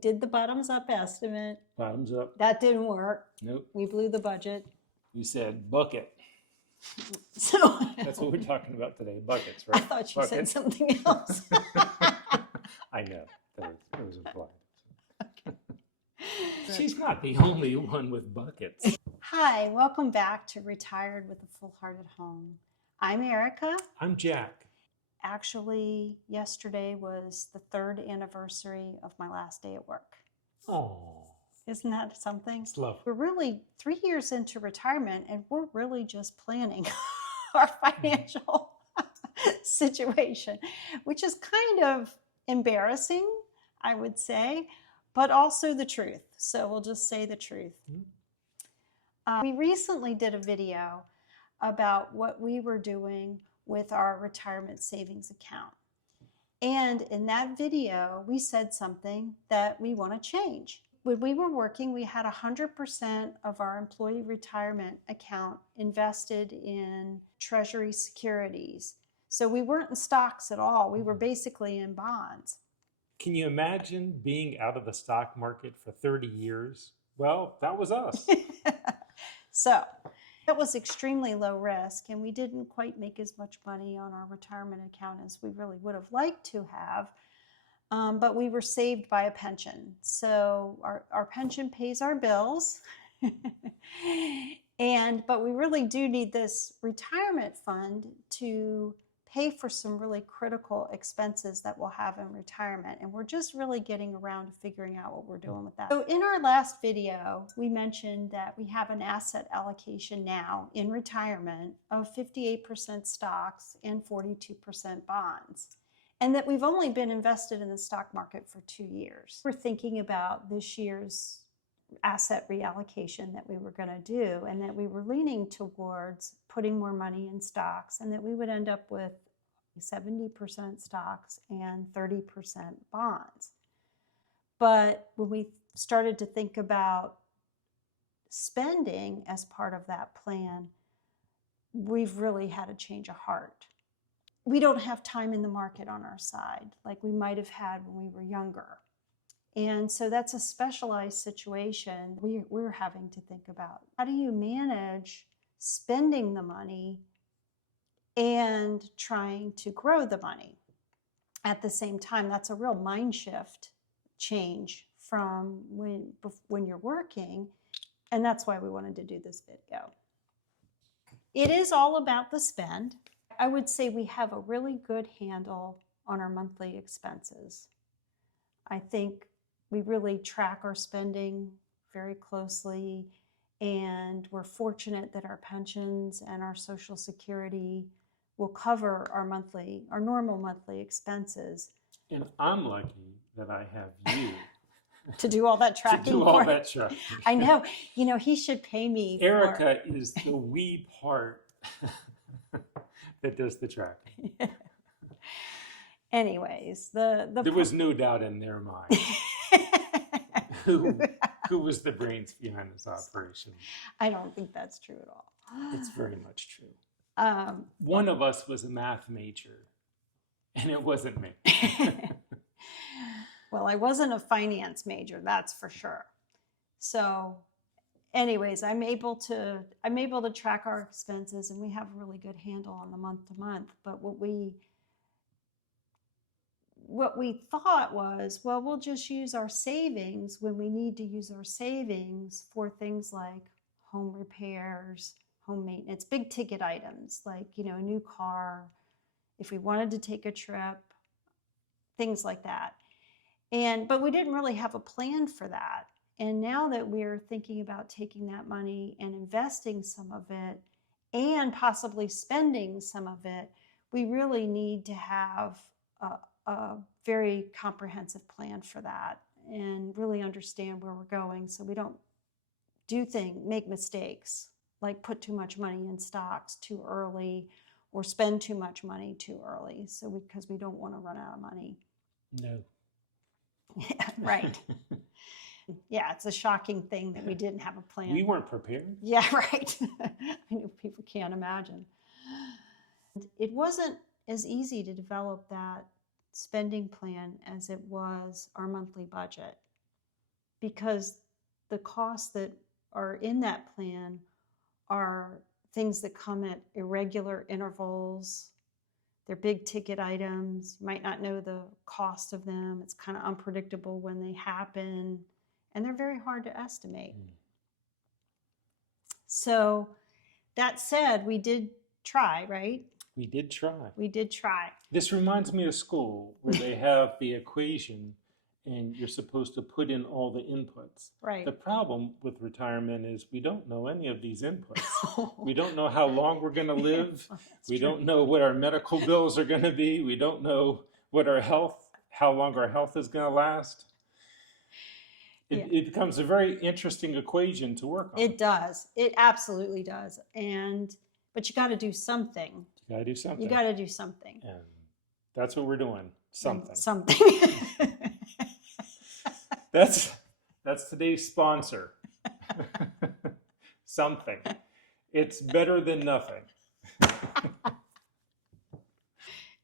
did the bottoms up estimate. Bottoms up. That didn't work. Nope. We blew the budget. You said bucket. So That's what we're talking about today. Buckets, right? I thought you said something else. I know. That was implied. Okay. She's not the only one with buckets. Hi, welcome back to Retired with a Full-Hearted Home. I'm Erica. I'm Jack. Actually, yesterday was the 3rd anniversary of my last day at work. Oh, Isn't that something? it's lovely. We're really 3 years into retirement, and we're really just planning our financial situation, which is kind of embarrassing, I would say, but also the truth. So we'll just say the truth. We recently did a video about what we were doing with our retirement savings account. And in that video, we said something that we want to change. When we were working, we had 100% of our employee retirement account invested in Treasury securities. So we weren't in stocks at all. We were basically in bonds. Can you imagine being out of the stock market for 30 years? Well, that was us. So it was extremely low risk, and we didn't quite make as much money on our retirement account as we really would have liked to have. But we were saved by a pension. So our pension pays our bills. But we really do need this retirement fund to pay for some really critical expenses that we'll have in retirement. And we're just really getting around to figuring out what we're doing with that. So in our last video, we mentioned that we have an asset allocation now in retirement of 58% stocks and 42% bonds. And that we've only been invested in the stock market for 2 years. We're thinking about this year's asset reallocation that we were going to do, and that we were leaning towards putting more money in stocks, and that we would end up with 70% stocks and 30% bonds. But when we started to think about spending as part of that plan, we've really had a change of heart. We don't have time in the market on our side like we might have had when we were younger. And so that's a specialized situation we're having to think about. How do you manage spending the money and trying to grow the money at the same time? That's a real mind shift change from when you're working. And that's why we wanted to do this video. It is all about the spend. I would say we have a really good handle on our monthly expenses. I think we really track our spending very closely, and we're fortunate that our pensions and our Social Security will cover our normal monthly expenses. And I'm lucky that I have you to do all that tracking. To do all that tracking. I know. You know, he should pay me. Erica is the wee part that does the tracking. Anyways, there was no doubt in their mind who was the brains behind this operation. I don't think that's true at all. It's very much true. One of us was a math major, and it wasn't me. Well, I wasn't a finance major, that's for sure. So anyways, I'm able to track our expenses, and we have a really good handle on the month to month. But what we thought was, well, we'll just use our savings when we need to use our savings for things like home repairs, home maintenance, big ticket items like, a new car, if we wanted to take a trip, things like that. But we didn't really have a plan for that. And now that we're thinking about taking that money and investing some of it and possibly spending some of it, we really need to have a very comprehensive plan for that and really understand where we're going, so we don't make mistakes like put too much money in stocks too early or spend too much money too early, because we don't want to run out of money. No. Yeah, right. Yeah, it's a shocking thing that we didn't have a plan. We weren't prepared. Yeah, right. I know people can't imagine. It wasn't as easy to develop that spending plan as it was our monthly budget. because the costs that are in that plan are things that come at irregular intervals. They're big ticket items. You might not know the cost of them. It's kind of unpredictable when they happen, and they're very hard to estimate. So that said, we did try, right? We did try. We did try. This reminds me of school where they have the equation and you're supposed to put in all the inputs. Right. The problem with retirement is we don't know any of these inputs. We don't know how long we're going to live. We don't know what our medical bills are going to be. We don't know what how long our health is going to last. It becomes a very interesting equation to work on. It does. It absolutely does. But you got to do something. You got to do something. You got to do something. And that's what we're doing. Something. Something. That's today's sponsor. Something. It's better than nothing.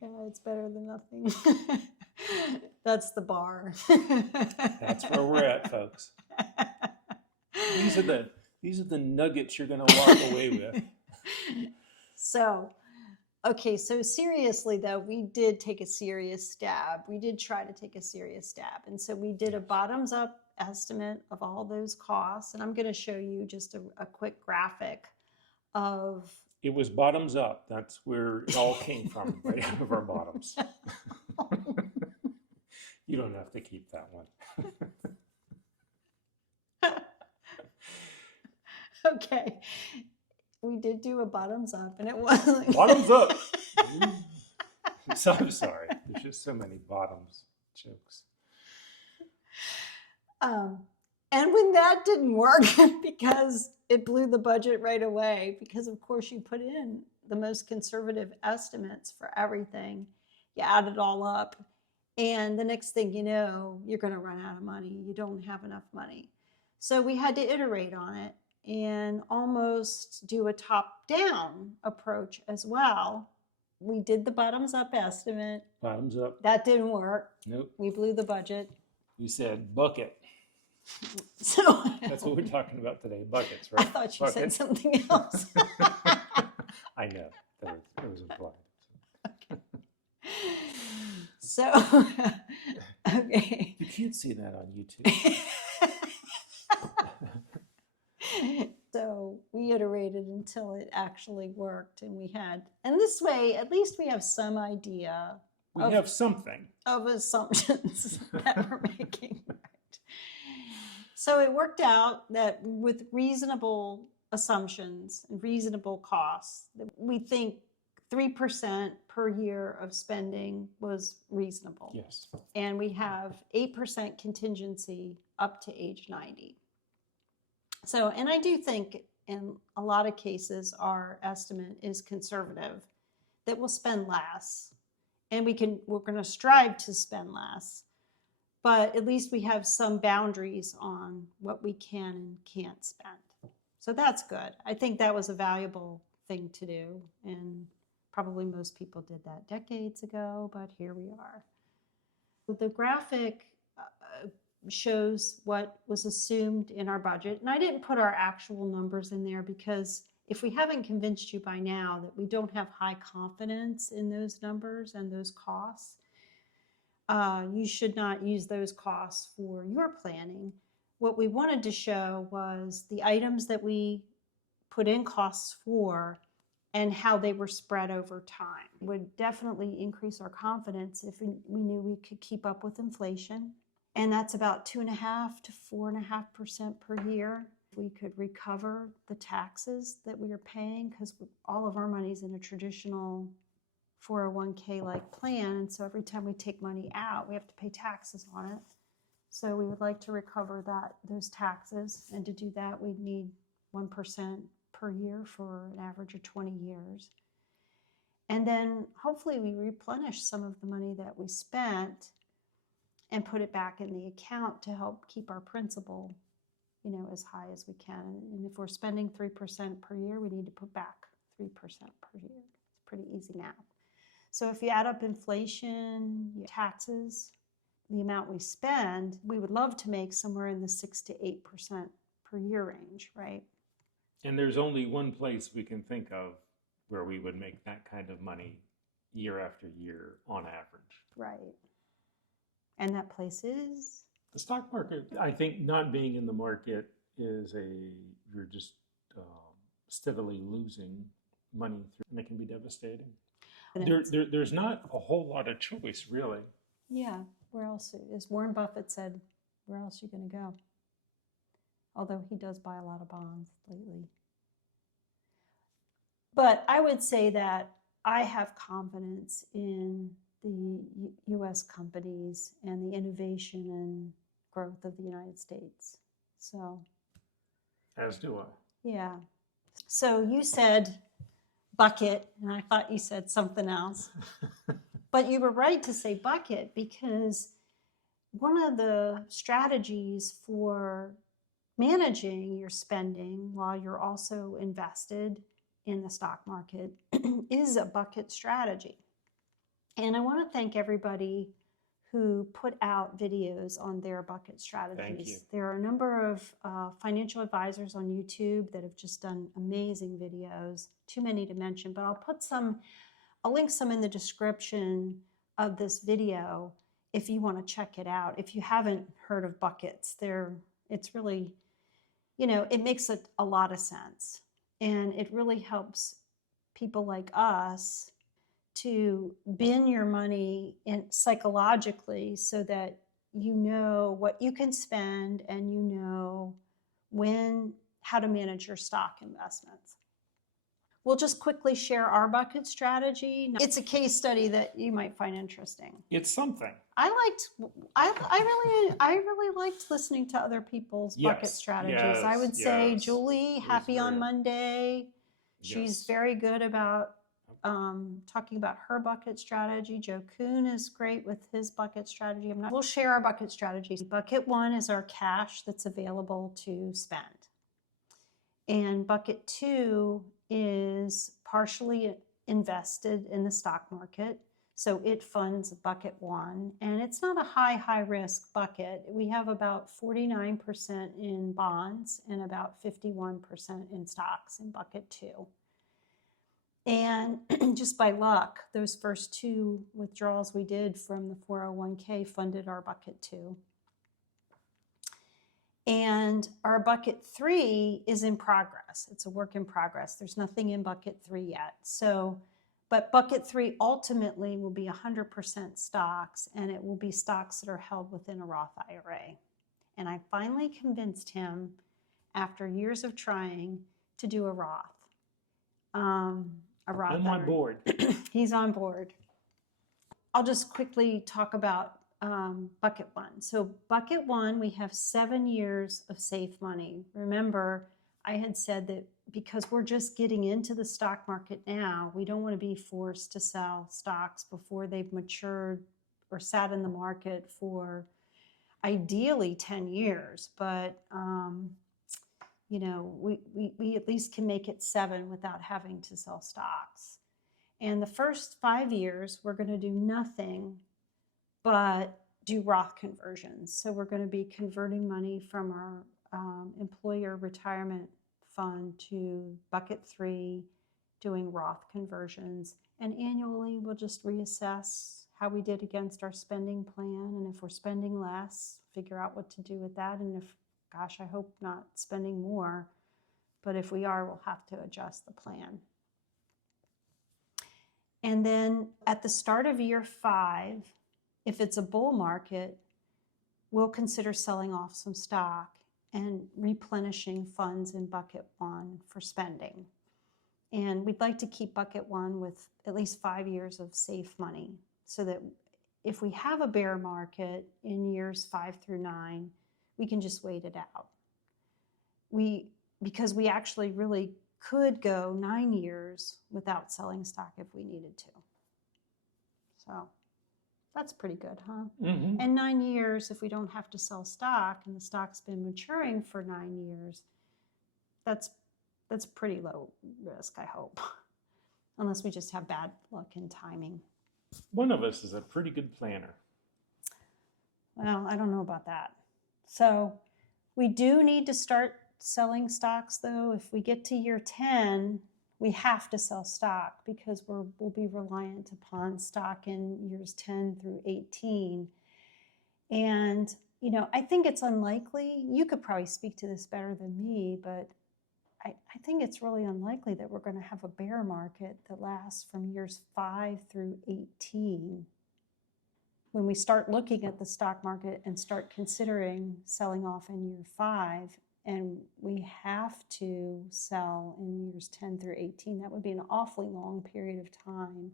Yeah, it's better than nothing. That's the bar. That's where we're at, folks. These are the nuggets you're going to walk away with. So seriously though, we did take a serious stab. We did try to take a serious stab. And so we did a bottoms up estimate of all those costs. And I'm going to show you just a quick graphic of. It was bottoms up. That's where it all came from, right out of our bottoms. You don't have to keep that one. Okay. We did do a bottoms up, and it wasn't. Bottoms up. So I'm sorry. There's just so many bottoms jokes. And when that didn't work, because it blew the budget right away, because of course you put in the most conservative estimates for everything, you add it all up, and the next thing you know, you're going to run out of money. You don't have enough money. So we had to iterate on it and almost do a top-down approach as well. We did the bottoms-up estimate. Bottoms up. That didn't work. Nope. We blew the budget. You said bucket. So That's what we're talking about today. Buckets, right? I thought you said something else. I know. That was implied. Okay. So, okay. You can't see that on YouTube. So we iterated until it actually worked, and this way, at least we have some idea. We have something of assumptions that we're making. Right. So it worked out that with reasonable assumptions and reasonable costs, we think 3% per year of spending was reasonable. Yes. And we have 8% contingency up to age 90. So, and I do think in a lot of cases, our estimate is conservative, that we'll spend less, and we're going to strive to spend less, but at least we have some boundaries on what we can and can't spend. So that's good. I think that was a valuable thing to do, and probably most people did that decades ago, but here we are. The graphic shows what was assumed in our budget. And I didn't put our actual numbers in there because if we haven't convinced you by now that we don't have high confidence in those numbers and those costs, you should not use those costs for your planning. What we wanted to show was the items that we put in costs for and how they were spread over time. It would definitely increase our confidence if we knew we could keep up with inflation. And that's about 2.5% to 4.5% per year. We could recover the taxes that we are paying because all of our money's in a traditional 401k-like plan. And so every time we take money out, we have to pay taxes on it. So we would like to recover those taxes. And to do that, we'd need 1% per year for an average of 20 years. And then hopefully we replenish some of the money that we spent and put it back in the account to help keep our principal, as high as we can. And if we're spending 3% per year, we need to put back 3% per year. It's pretty easy math. So if you add up inflation, taxes, the amount we spend, we would love to make somewhere in the 6 to 8% per year range, right? And there's only one place we can think of where we would make that kind of money year after year on average. Right. And that place is? The stock market, I think not being in the market you're just steadily losing money through, and it can be devastating. There's not a whole lot of choice, really. Yeah, where else? As Warren Buffett said, where else are you going to go? Although he does buy a lot of bonds lately. But I would say that I have confidence in the U.S. companies and the innovation and growth of the United States. So. As do I. Yeah. So you said bucket, and I thought you said something else. But you were right to say bucket, because one of the strategies for managing your spending while you're also invested in the stock market is a bucket strategy. And I want to thank everybody who put out videos on their bucket strategies. Thank you. There are a number of financial advisors on YouTube that have just done amazing videos, too many to mention, but I'll link some in the description of this video if you want to check it out. If you haven't heard of buckets, it's really, it makes a lot of sense. And it really helps people like us to bin your money psychologically, so that you know what you can spend and you know how to manage your stock investments. We'll just quickly share our bucket strategy. It's a case study that you might find interesting. It's something. I really liked listening to other people's bucket strategies. Yes, I would say yes. Julie, Happy on Monday. She's very good about talking about her bucket strategy. Joe Kuhn is great with his bucket strategy. We'll share our bucket strategies. Bucket 1 is our cash that's available to spend. And bucket 2 is partially invested in the stock market. So it funds bucket 1. And it's not a high risk bucket. We have about 49% in bonds and about 51% in stocks in bucket 2. And just by luck, those first 2 withdrawals we did from the 401k funded our bucket 2. And our bucket 3 is in progress. It's a work in progress. There's nothing in bucket 3 yet. But bucket 3 ultimately will be 100% stocks, and it will be stocks that are held within a Roth IRA. And I finally convinced him, after years of trying, to do a Roth. I'm on board. He's on board. I'll just quickly talk about bucket 1. So bucket 1, we have 7 years of safe money. Remember, I had said that because we're just getting into the stock market now, we don't want to be forced to sell stocks before they've matured or sat in the market for ideally 10 years. But we at least can make it 7 without having to sell stocks. And the first 5 years, we're going to do nothing but do Roth conversions. So we're going to be converting money from our employer retirement fund to bucket 3, doing Roth conversions. And annually, we'll just reassess how we did against our spending plan. And if we're spending less, figure out what to do with that. And if, gosh, I hope not spending more. But if we are, we'll have to adjust the plan. And then at the start of year 5, if it's a bull market, we'll consider selling off some stock and replenishing funds in bucket 1 for spending. And we'd like to keep bucket 1 with at least 5 years of safe money, so that if we have a bear market in years 5 through 9, we can just wait it out. Because we actually really could go 9 years without selling stock if we needed to. So that's pretty good, huh? Mm-hmm. And 9 years, if we don't have to sell stock and the stock's been maturing for 9 years, that's pretty low risk, I hope. Unless we just have bad luck in timing. One of us is a pretty good planner. Well, I don't know about that. So we do need to start selling stocks, though. If we get to year 10, we have to sell stock because we'll be reliant upon stock in years 10 through 18. And, I think it's unlikely. You could probably speak to this better than me, but I think it's really unlikely that we're going to have a bear market that lasts from years 5 through 18. When we start looking at the stock market and start considering selling off in year 5, and we have to sell in years 10 through 18, that would be an awfully long period of time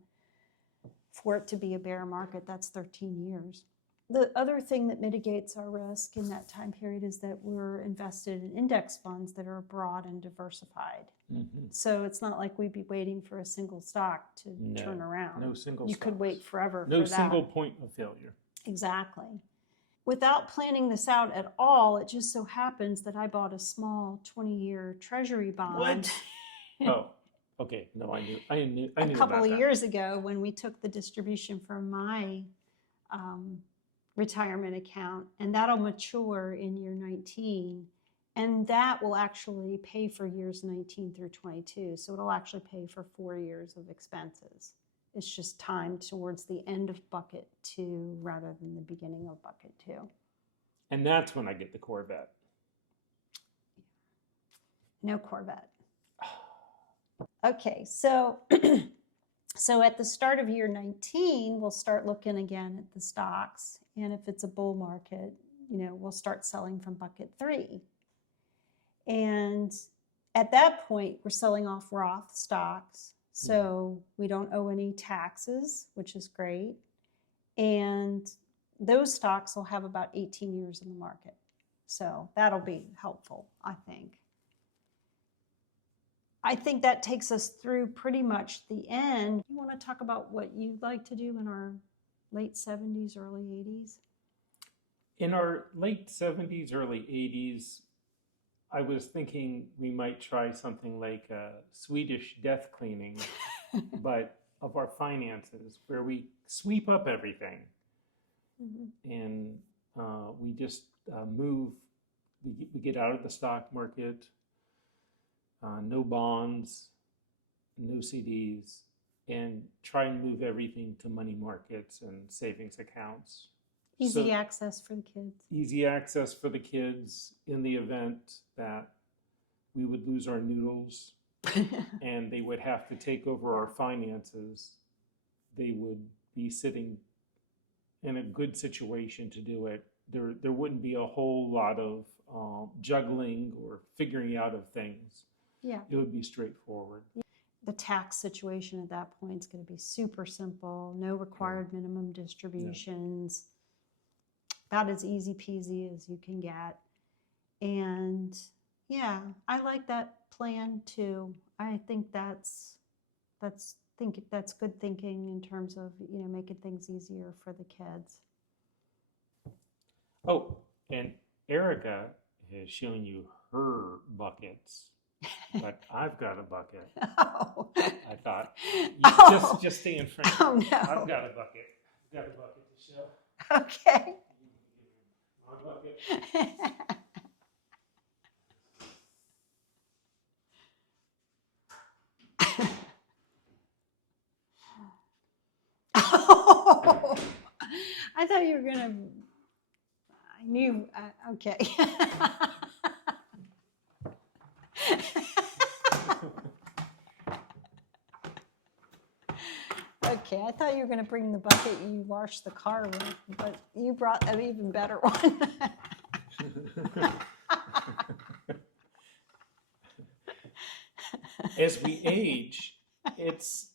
for it to be a bear market. That's 13 years. The other thing that mitigates our risk in that time period is that we're invested in index funds that are broad and diversified. Mm-hmm. So it's not like we'd be waiting for a single stock to turn around. No single You stocks. could wait forever No for that. single point of failure. Exactly. Without planning this out at all, it just so happens that I bought a small 20-year treasury bond. What? Oh, okay. No, I knew a couple about of that. years ago when we took the distribution from my retirement account, and that'll mature in year 19, and that will actually pay for years 19 through 22. So it'll actually pay for 4 years of expenses. It's just timed towards the end of bucket 2 rather than the beginning of bucket 2. And that's when I get the Corvette. No Corvette. Okay, so so at the start of year 19, we'll start looking again at the stocks. And if it's a bull market, we'll start selling from bucket 3. And at that point, we're selling off Roth stocks. So we don't owe any taxes, which is great. And those stocks will have about 18 years in the market. So that'll be helpful, I think. I think that takes us through pretty much the end. You want to talk about what you'd like to do in our late 70s, early 80s? In our late 70s, early 80s, I was thinking we might try something like a Swedish death cleaning, but of our finances, where we sweep up everything. Mm-hmm. And we just move, we get out of the stock market, no bonds, no CDs, and try and move everything to money markets and savings accounts. Easy access for the kids. Easy access for the kids in the event that we would lose our noodles and they would have to take over our finances. They would be sitting in a good situation to do it. There wouldn't be a whole lot of juggling or figuring out of things. Yeah. It would be straightforward. The tax situation at that point is going to be super simple. No required minimum distributions. About as easy peasy as you can get. And yeah, I like that plan too. I think that's good thinking in terms of, making things easier for the kids. Oh, and Erica has shown you her buckets, but I've got a bucket. Oh. I thought, just stay in front. Oh, no. I've got a bucket. I've got a bucket to show. Okay. My bucket. Oh, I thought you were going to, I knew, okay. Okay, I thought you were going to bring the bucket you wash the car with, but you brought an even better one. As we age, it's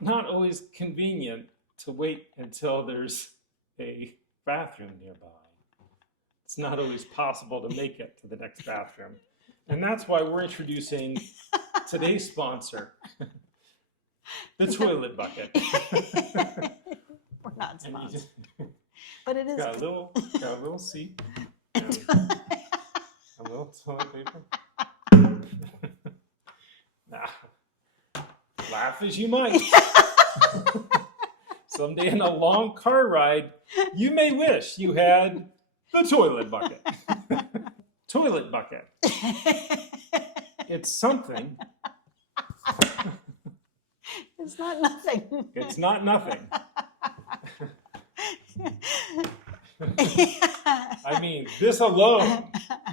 not always convenient to wait until there's a bathroom nearby. It's not always possible to make it to the next bathroom. And that's why we're introducing today's sponsor, the toilet bucket. We're not sponsored. But it is. Got a little seat, and a little toilet paper. Now, laugh as you might. Someday in a long car ride, you may wish you had the toilet bucket. Toilet bucket. It's something. It's not nothing. It's not nothing. I mean, this alone,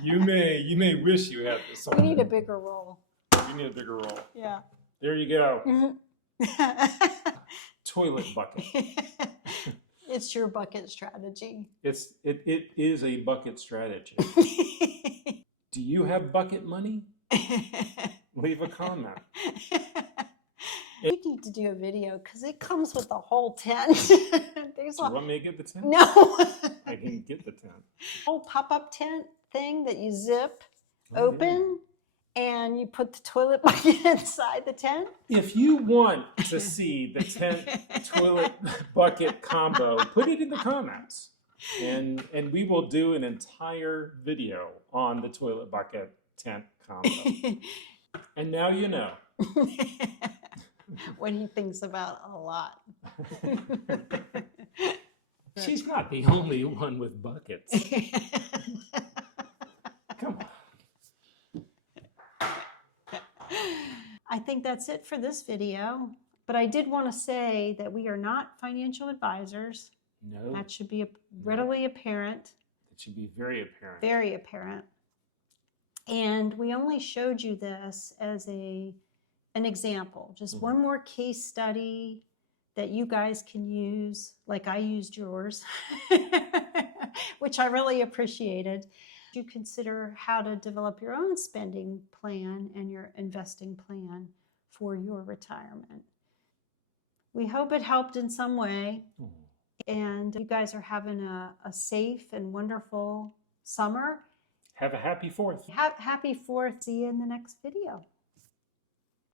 you may wish you had this. We need a bigger roll. You need a bigger roll. Yeah. There you go. Toilet bucket. It's your bucket strategy. It is a bucket strategy. Do you have bucket money? Leave a comment. We need to do a video because it comes with the whole tent. There's Do you want me to get the tent? No. I can get the tent. Whole pop-up tent thing that you zip Oh, open and you put the toilet bucket inside the tent. If you want to see the tent toilet bucket combo, put it in the comments. And we will do an entire video on the toilet bucket tent combo. And now you know. What he thinks about a lot. She's not the only one with buckets. Come on. I think that's it for this video. But I did want to say that we are not financial advisors. No. That should be readily apparent. It should be very apparent. Very apparent. And we only showed you this as an example, just one more case study that you guys can use, like I used yours, which I really appreciated. You consider how to develop your own spending plan and your investing plan for your retirement. We hope it helped in some way. And you guys are having a safe and wonderful summer. Have a happy 4th. Happy 4th. See you in the next video.